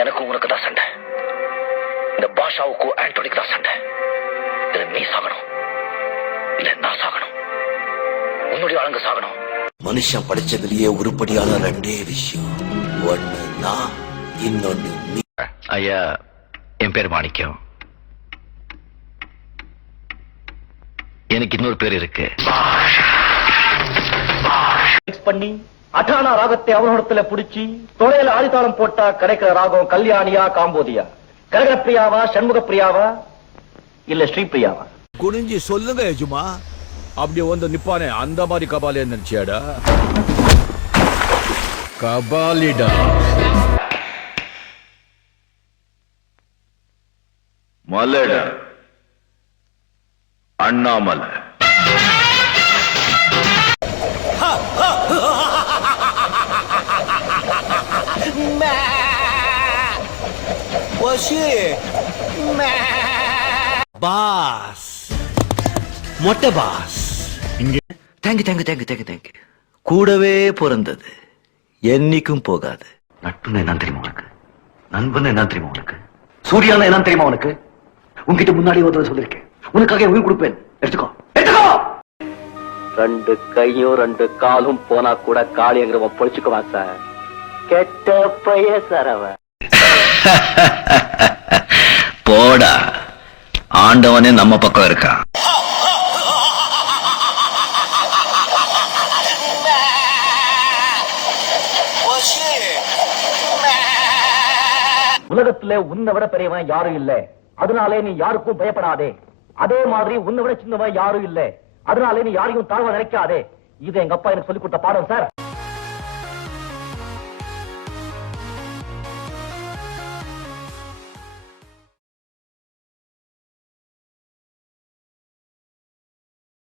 எனக்கும் உனக்கு தான் சண்டை. இந்த பாஷாவுக்கும் ஆண்டோனிக்கு தான் சண்டை. இதுல நீ சாகணும், இல்ல நான் சாகணும். உன்னுடைய ஆளுங்க சாகணும். மனுஷன் படிச்சதுலயே உருப்படியான ரெண்டே விஷயம். ஒன்னு நான், இன்னொன்னு நீ. ஐயா, என் பேர் மாணிக்கம். எனக்கு இன்னொரு பேர் இருக்கு. பண்ணி அட்டானா ராகத்தை அவனோடத்துல புடிச்சு தொலைல ஆதித்தாளம் போட்டா கிடைக்கிற ராகம் கல்யாணியா காம்போதியா, கரகப்பிரியாவா சண்முக பிரியாவா இல்ல ஸ்ரீபிரியாவா? குனிஞ்சி சொல்லுங்க எஜுமா. அப்படி வந்து நிப்பானே அந்த மாதிரி கபாலியா நினைச்சியாடா? கபாலிடா. மலடா அண்ணாமலை. பாஸ், மொட்டை boss. Thank you thank you thank you thank you thank you. கூடவே பிறந்தது என்னைக்கும் போகாது. நட்புன்னு என்ன தெரியுமா உனக்கு? நண்பன் என்ன தெரியுமா உனக்கு? சூர்யான்னு என்ன தெரியுமா உனக்கு? உன்கிட்ட முன்னாடி ஒரு சொல்லிருக்கேன், உனக்காக உயிர் கொடுப்பேன், எடுத்துக்கோ எடுத்துக்கோ. ரெண்டு கையும் ரெண்டு காலும் போனா கூட காளிங்கிறவன் பொழிச்சுக்குவான் சார். கெட்ட பைய சார் அவன். போடா, ஆண்டவனே நம்ம பக்கம் இருக்கான். உலகத்துல உன்னை விட பெரியவன் யாரும் இல்ல, அதனாலே நீ யாருக்கும் பயப்படாதே. அதே மாதிரி உன்னை விட சின்னவன் யாரும் இல்ல, அதனாலே நீ யாரையும் தாழ்வ நினைக்காதே. இது எங்க அப்பா எனக்கு சொல்லிக் கொடுத்த பாடம் சார்.